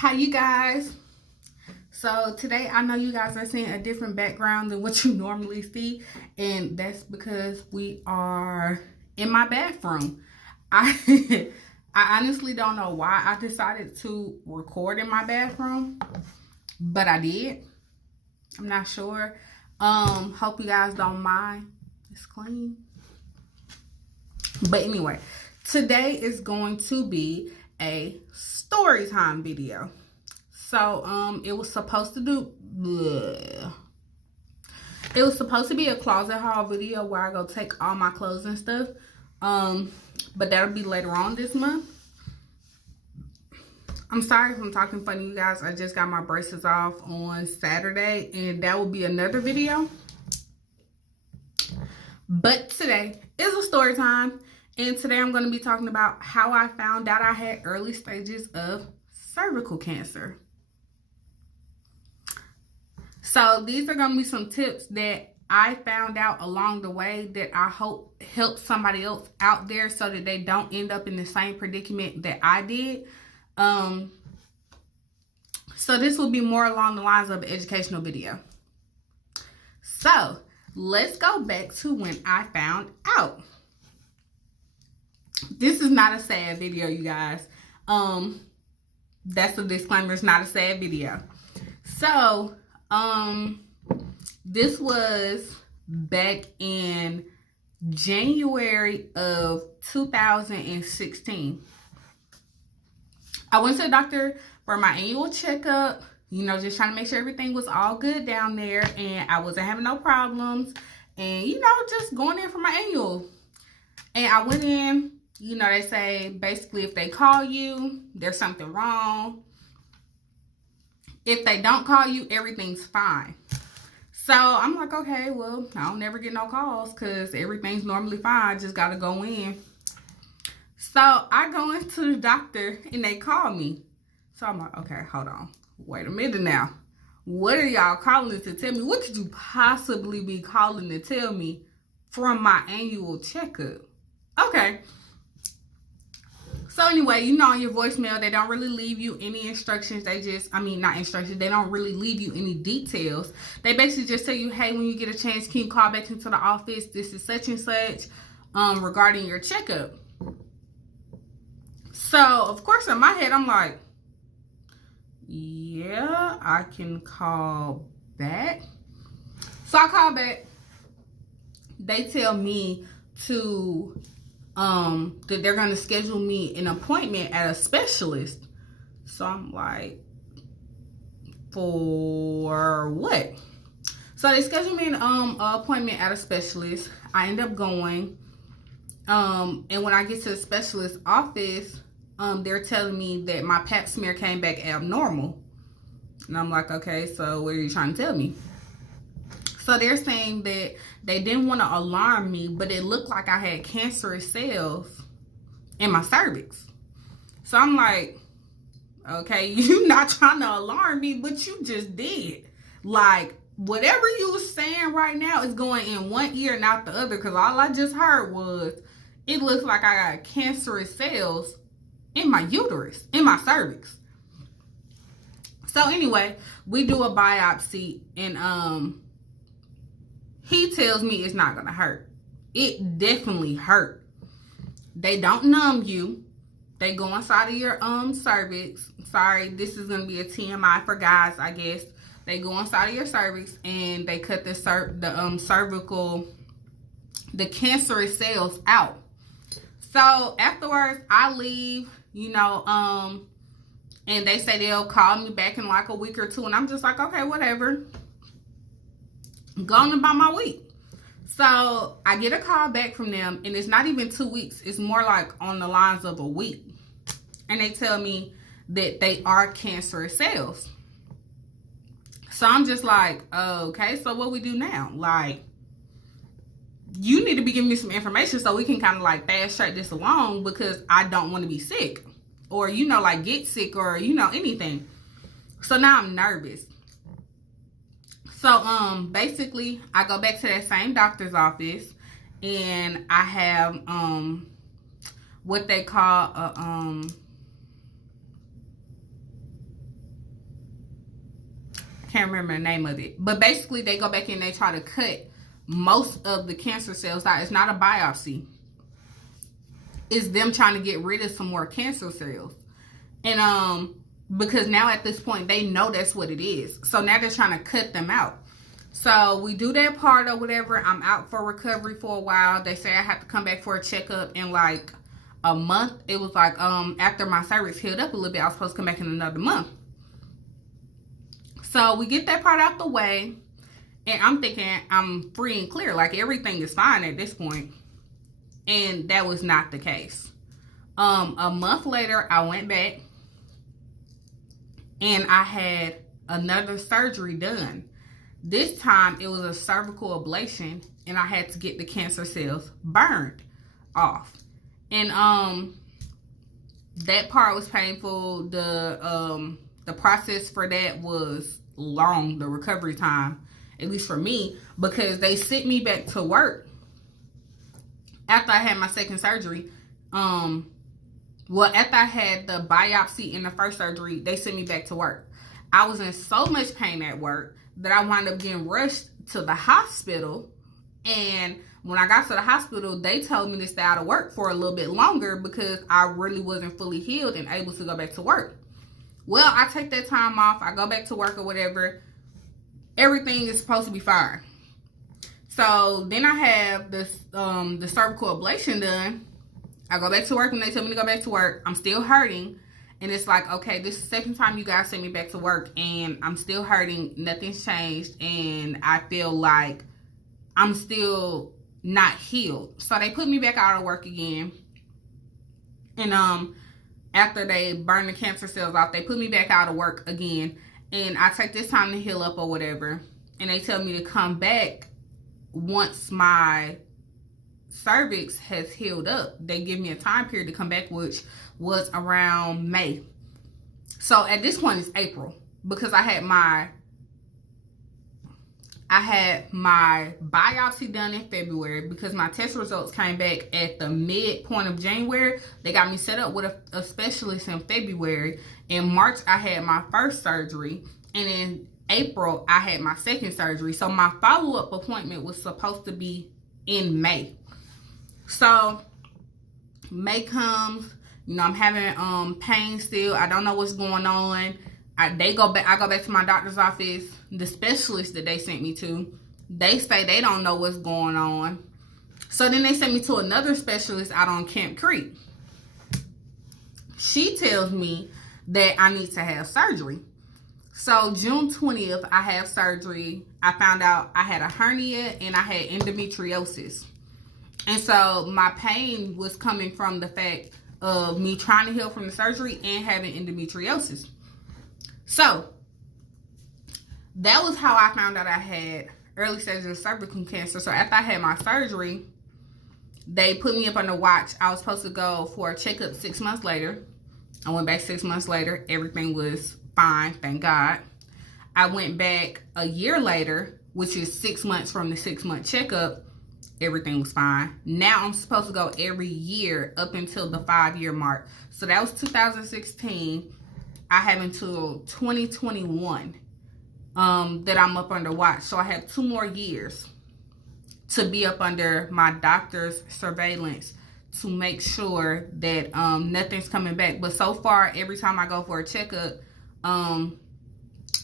Hi you guys. So today I know you guys are seeing a different background than what you normally see, and that's because we are in my bathroom. I I honestly don't know why I decided to record in my bathroom, but I did. I'm not sure. Hope you guys don't mind. It's clean. But anyway, today is going to be a story time video. So it was supposed to do bleh. It was supposed to be a closet haul video where I go take all my clothes and stuff. But that'll be later on this month. I'm sorry if I'm talking funny, you guys. I just got my braces off on Saturday, and that will be another video. But today is a story time, and today I'm going to be talking about how I found out I had early stages of cervical cancer. So these are going to be some tips that I found out along the way that I hope help somebody else out there so that they don't end up in the same predicament that I did. So this will be more along the lines of an educational video. So let's go back to when I found out. This is not a sad video, you guys. That's a disclaimer. It's not a sad video. So this was back in January of 2016. I went to the doctor for my annual checkup, you know, just trying to make sure everything was all good down there and I wasn't having no problems, and, you know, just going in for my annual. And I went in, you know, they say basically if they call you, there's something wrong. If they don't call you, everything's fine. So I'm like, okay, well, I don't never get no calls because everything's normally fine. I just got to go in. So I go into the doctor and they call me. So I'm like, okay, hold on. Wait a minute now. What are y'all calling to tell me? What could you possibly be calling to tell me from my annual checkup? Okay. So anyway, you know, on your voicemail, they don't really leave you any instructions. They just, not instructions. They don't really leave you any details. They basically just tell you, hey, when you get a chance, can you call back into the office? This is such and such regarding your checkup. So, of course, in my head, I'm like, yeah, I can call back. So I call back. They tell me to that they're going to schedule me an appointment at a specialist. So I'm like, for what? So they scheduled me an appointment at a specialist. I end up going. And when I get to the specialist's office, they're telling me that my pap smear came back abnormal. And I'm like, okay, so what are you trying to tell me? So they're saying that they didn't want to alarm me, but it looked like I had cancerous cells in my cervix. So I'm like, okay, you're not trying to alarm me, but you just did. Like, whatever you was saying right now is going in one ear and out the other, because all I just heard was, it looks like I got cancerous cells in my uterus, in my cervix. So anyway, we do a biopsy, and he tells me it's not gonna hurt. It definitely hurt. They don't numb you. They go inside of your cervix. Sorry, this is gonna be a TMI for guys, I guess. They go inside of your cervix and they cut the cervical, the cancerous cells out. So afterwards, I leave, you know, and they say they'll call me back in like a week or two, and I'm just like, okay, whatever. Going about my week. So I get a call back from them, and it's not even 2 weeks. It's more like on the lines of a week. And they tell me that they are cancerous cells. So I'm just like, okay, so what we do now? Like, you need to be giving me some information so we can kind of like fast track this along, because I don't want to be sick or, you know, like get sick or, you know, anything. So now I'm nervous. So basically I go back to that same doctor's office, and I have what they call a Can't remember the name of it. But basically, they go back and they try to cut most of the cancer cells out. It's not a biopsy. It's them trying to get rid of some more cancer cells. And because now at this point, they know that's what it is. So now they're trying to cut them out. So we do that part or whatever. I'm out for recovery for a while. They say I have to come back for a checkup in like a month. It was like after my cervix healed up a little bit, I was supposed to come back in another month. So we get that part out the way. And I'm thinking I'm free and clear. Like everything is fine at this point. And that was not the case. A month later, I went back. And I had another surgery done. This time, it was a cervical ablation. And I had to get the cancer cells burned off. And that part was painful. The process for that was long. The recovery time. At least for me, because they sent me back to work after I had my second surgery. Well, after I had the biopsy in the first surgery, they sent me back to work. I was in so much pain at work that I wound up getting rushed to the hospital. And when I got to the hospital, they told me to stay out of work for a little bit longer because I really wasn't fully healed and able to go back to work. Well, I take that time off. I go back to work or whatever. Everything is supposed to be fine. So then I have this the cervical ablation done. I go back to work when they tell me to go back to work. I'm still hurting. And it's like, okay, this is the second time you guys send me back to work and I'm still hurting. Nothing's changed. And I feel like I'm still not healed. So they put me back out of work again. And after they burn the cancer cells off, they put me back out of work again. And I take this time to heal up or whatever. And they tell me to come back once my cervix has healed up. They give me a time period to come back, which was around May. So at this point, it's April. Because I had my biopsy done in February. Because my test results came back at the midpoint of January. They got me set up with a specialist in February. In March, I had my first surgery. And in April, I had my second surgery. So my follow-up appointment was supposed to be in May. So May comes. You know, I'm having pain still. I don't know what's going on. I go back to my doctor's office. The specialist that they sent me to, they say they don't know what's going on. So then they sent me to another specialist out on Camp Creek. She tells me that I need to have surgery. So June 20th, I have surgery. I found out I had a hernia and I had endometriosis. And so my pain was coming from the fact of me trying to heal from the surgery and having endometriosis. So that was how I found out I had early stages of cervical cancer. So after I had my surgery, they put me up on the watch. I was supposed to go for a checkup 6 months later. I went back 6 months later. Everything was fine, thank God. I went back a year later, which is 6 months from the 6-month checkup. Everything was fine. Now I'm supposed to go every year up until the 5-year mark. So that was 2016. I have until 2021 that I'm up under watch. So I have 2 more years to be up under my doctor's surveillance to make sure that nothing's coming back. But so far, every time I go for a checkup,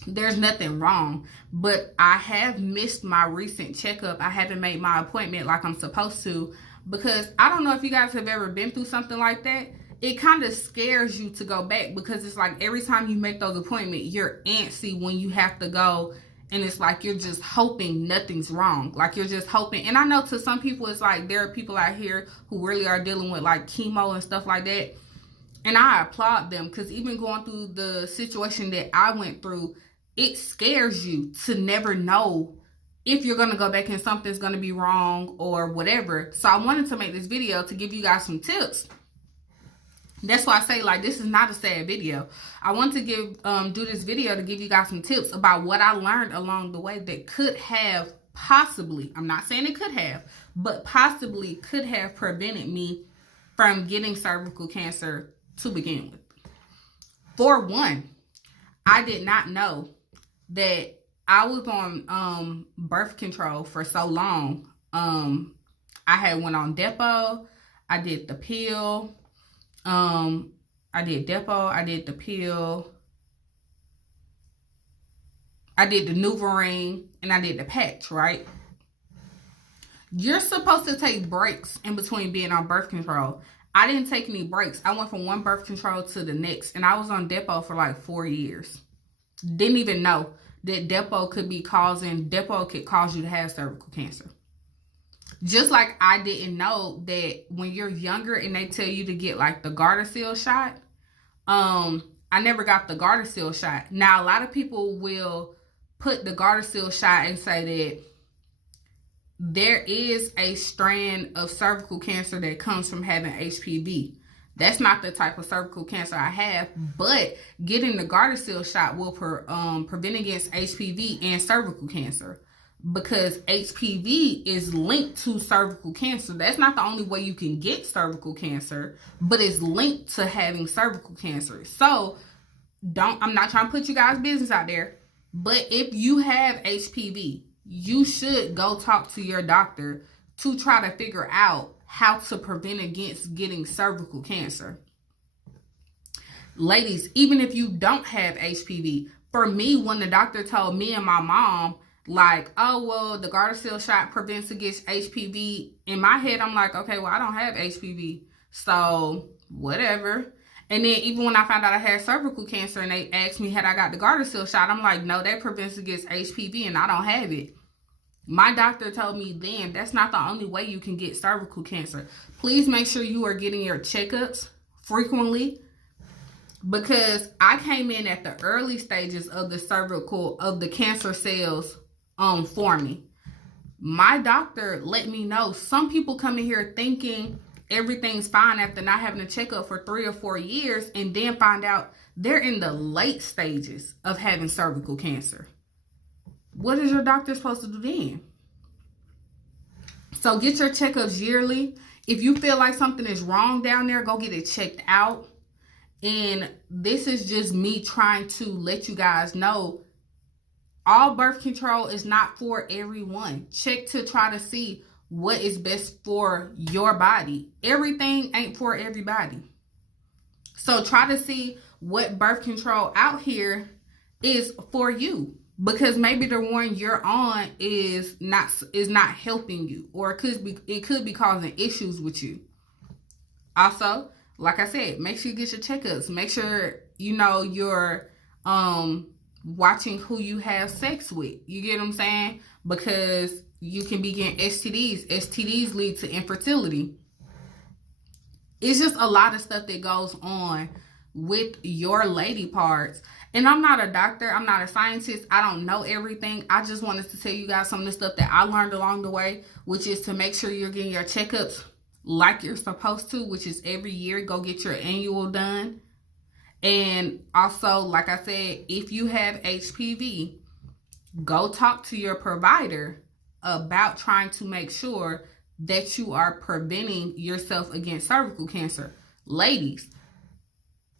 there's nothing wrong. But I have missed my recent checkup. I haven't made my appointment like I'm supposed to, because I don't know if you guys have ever been through something like that. It kind of scares you to go back, because it's like every time you make those appointments, you're antsy when you have to go. And it's like you're just hoping nothing's wrong. Like you're just hoping. And I know to some people, it's like there are people out here who really are dealing with like chemo and stuff like that. And I applaud them, because even going through the situation that I went through, it scares you to never know if you're going to go back and something's going to be wrong or whatever. So I wanted to make this video to give you guys some tips. That's why I say, like, this is not a sad video. I want to do this video to give you guys some tips about what I learned along the way that could have possibly, I'm not saying it could have, but possibly could have prevented me from getting cervical cancer to begin with. For one, I did not know that I was on birth control for so long. I had went on Depo. I did the pill. I did Depo. I did the pill. I did the NuvaRing, and I did the patch, right? You're supposed to take breaks in between being on birth control. I didn't take any breaks. I went from one birth control to the next, and I was on Depo for like 4 years. Didn't even know that Depo could cause you to have cervical cancer. Just like I didn't know that when you're younger and they tell you to get like the Gardasil shot, I never got the Gardasil shot. Now, a lot of people will put the Gardasil shot and say that there is a strand of cervical cancer that comes from having HPV. That's not the type of cervical cancer I have, but getting the Gardasil shot will prevent against HPV and cervical cancer, because HPV is linked to cervical cancer. That's not the only way you can get cervical cancer, but it's linked to having cervical cancer. So I'm not trying to put you guys' business out there, but if you have HPV, you should go talk to your doctor to try to figure out how to prevent against getting cervical cancer. Ladies, even if you don't have HPV, for me, when the doctor told me and my mom, like, oh, well, the Gardasil shot prevents against HPV, in my head, I'm like, okay, well, I don't have HPV, so whatever. And then even when I found out I had cervical cancer and they asked me had I got the Gardasil shot, I'm like, no, that prevents against HPV and I don't have it. My doctor told me then that's not the only way you can get cervical cancer. Please make sure you are getting your checkups frequently, because I came in at the early stages of the cancer cells for me. My doctor let me know some people come in here thinking everything's fine after not having a checkup for 3 or 4 years, and then find out they're in the late stages of having cervical cancer. What is your doctor supposed to do then? So get your checkups yearly. If you feel like something is wrong down there, go get it checked out. And this is just me trying to let you guys know all birth control is not for everyone. Check to try to see what is best for your body. Everything ain't for everybody. So try to see what birth control out here is for you, because maybe the one you're on is not helping you, or it could be causing issues with you. Also, like I said, make sure you get your checkups. Make sure you're watching who you have sex with. You get what I'm saying? Because you can be getting STDs. STDs lead to infertility. It's just a lot of stuff that goes on with your lady parts. And I'm not a doctor. I'm not a scientist. I don't know everything. I just wanted to tell you guys some of the stuff that I learned along the way, which is to make sure you're getting your checkups like you're supposed to, which is every year. Go get your annual done. And also, like I said, if you have HPV, go talk to your provider about trying to make sure that you are preventing yourself against cervical cancer. Ladies,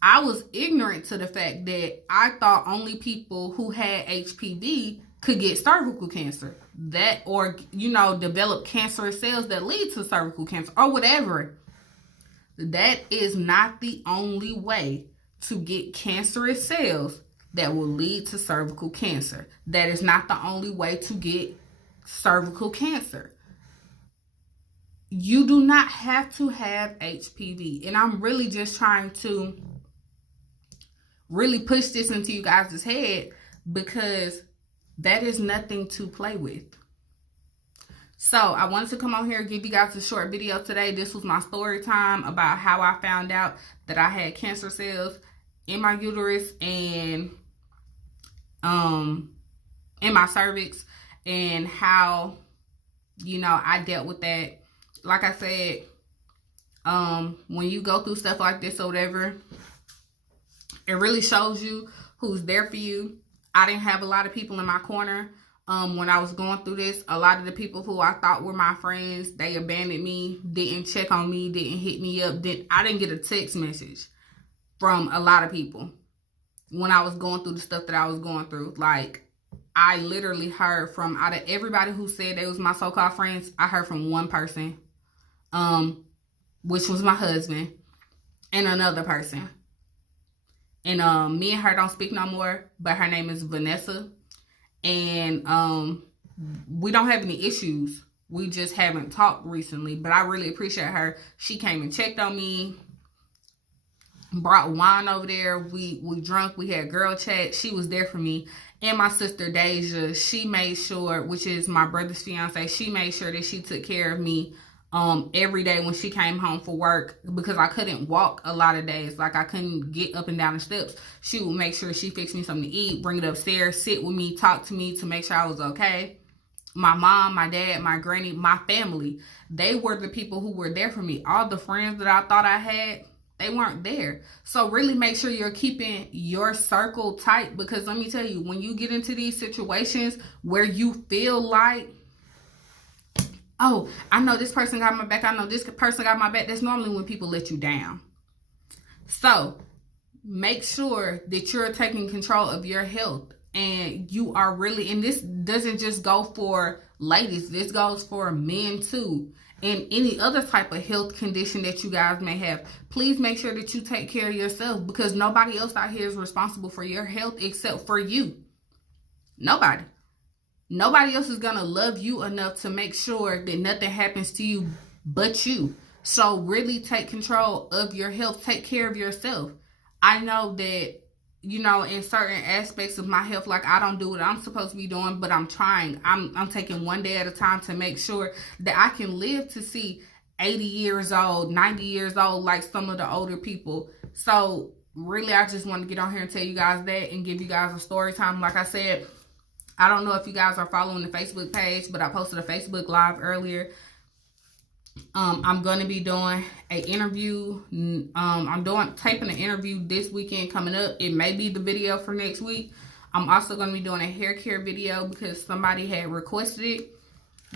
I was ignorant to the fact that I thought only people who had HPV could get cervical cancer, develop cancerous cells that lead to cervical cancer or whatever. That is not the only way to get cancerous cells that will lead to cervical cancer. That is not the only way to get cervical cancer. You do not have to have HPV. And I'm really just trying to really push this into you guys' head, because that is nothing to play with. So I wanted to come on here and give you guys a short video today. This was my story time about how I found out that I had cancer cells in my uterus and in my cervix, and how I dealt with that. Like I said, when you go through stuff like this or whatever, it really shows you who's there for you. I didn't have a lot of people in my corner when I was going through this. A lot of the people who I thought were my friends, they abandoned me, didn't check on me, didn't hit me up. I didn't get a text message from a lot of people when I was going through the stuff that I was going through. Like, I literally heard from, out of everybody who said they was my so-called friends, I heard from one person, which was my husband, and another person. And me and her don't speak no more, but her name is Vanessa. And we don't have any issues. We just haven't talked recently, but I really appreciate her. She came and checked on me, brought wine over there. We drunk. We had girl chat. She was there for me. And my sister Deja, she made sure, which is my brother's fiance, she made sure that she took care of me every day when she came home for work, because I couldn't walk a lot of days. Like, I couldn't get up and down the steps. She would make sure she fixed me something to eat, bring it upstairs, sit with me, talk to me to make sure I was okay. My mom, my dad, my granny, my family, they were the people who were there for me. All the friends that I thought I had, they weren't there. So really make sure you're keeping your circle tight, because let me tell you, when you get into these situations where you feel like, oh, I know this person got my back, I know this person got my back, that's normally when people let you down. So make sure that you're taking control of your health, and you are really, and this doesn't just go for ladies, this goes for men too, and any other type of health condition that you guys may have. Please make sure that you take care of yourself, because nobody else out here is responsible for your health except for you. Nobody else is gonna love you enough to make sure that nothing happens to you but you. So really take control of your health. Take care of yourself. I know that, you know, in certain aspects of my health, like, I don't do what I'm supposed to be doing, but I'm trying. I'm taking one day at a time to make sure that I can live to see 80 years old, 90 years old, like some of the older people. So really, I just want to get on here and tell you guys that, and give you guys a story time. Like I said, I don't know if you guys are following the Facebook page, but I posted a Facebook Live earlier. I'm going to be doing an interview. I'm taping an interview this weekend coming up. It may be the video for next week. I'm also going to be doing a hair care video because somebody had requested it.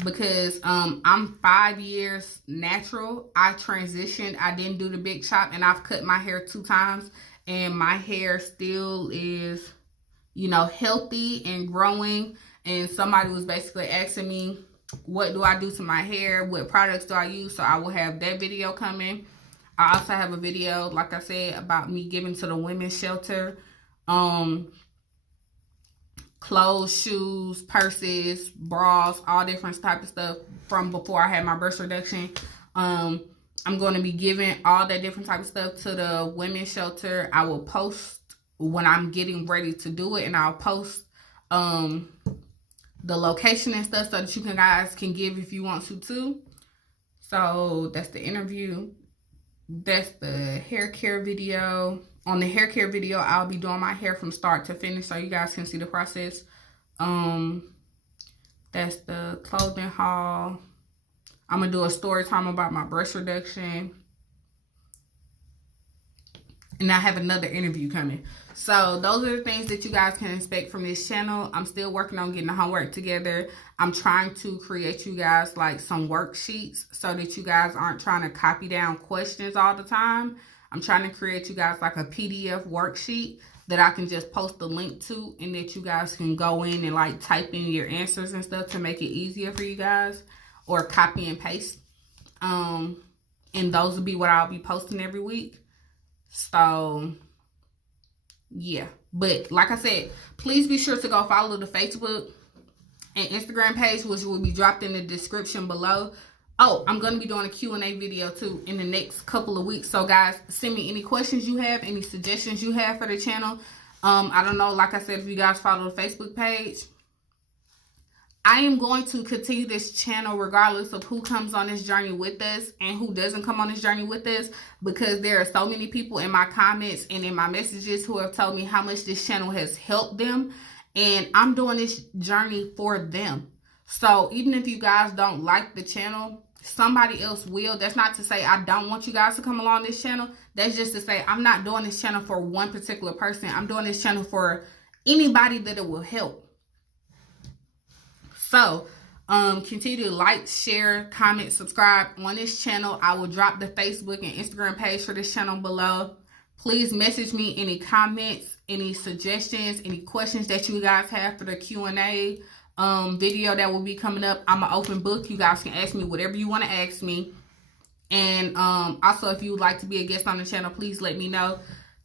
Because I'm 5 years natural. I transitioned. I didn't do the big chop, and I've cut my hair 2 times. And my hair still is, you know, healthy and growing. And somebody was basically asking me, what do I do to my hair? What products do I use? So I will have that video coming. I also have a video, like I said, about me giving to the women's shelter. Clothes, shoes, purses, bras, all different type of stuff from before I had my breast reduction. I'm going to be giving all that different type of stuff to the women's shelter. I will post when I'm getting ready to do it, and I'll post the location and stuff so that you guys can give if you want to too. So that's the interview. That's the hair care video. On the hair care video, I'll be doing my hair from start to finish so you guys can see the process. That's the clothing haul. I'm going to do a story time about my breast reduction. And I have another interview coming. So those are the things that you guys can expect from this channel. I'm still working on getting the homework together. I'm trying to create you guys like some worksheets so that you guys aren't trying to copy down questions all the time. I'm trying to create you guys like a PDF worksheet that I can just post the link to, and that you guys can go in and like type in your answers and stuff to make it easier for you guys, or copy and paste. And those will be what I'll be posting every week. So yeah, but like I said, please be sure to go follow the Facebook and Instagram page, which will be dropped in the description below. Oh, I'm going to be doing a Q&A video too in the next couple of weeks. So guys, send me any questions you have, any suggestions you have for the channel. I don't know, like I said, if you guys follow the Facebook page, I am going to continue this channel regardless of who comes on this journey with us and who doesn't come on this journey with us, because there are so many people in my comments and in my messages who have told me how much this channel has helped them, and I'm doing this journey for them. So even if you guys don't like the channel, somebody else will. That's not to say I don't want you guys to come along this channel. That's just to say I'm not doing this channel for one particular person. I'm doing this channel for anybody that it will help. So, continue to like, share, comment, subscribe on this channel. I will drop the Facebook and Instagram page for this channel below. Please message me any comments any suggestions, any questions that you guys have for the Q&A video that will be coming up. I'm an open book. You guys can ask me whatever you want to ask me. And also, if you would like to be a guest on the channel, please let me know.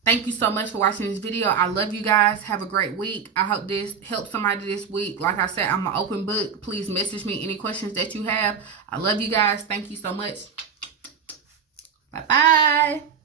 Thank you so much for watching this video. I love you guys. Have a great week. I hope this helped somebody this week. Like I said, I'm an open book. Please message me any questions that you have. I love you guys. Thank you so much. Bye-bye.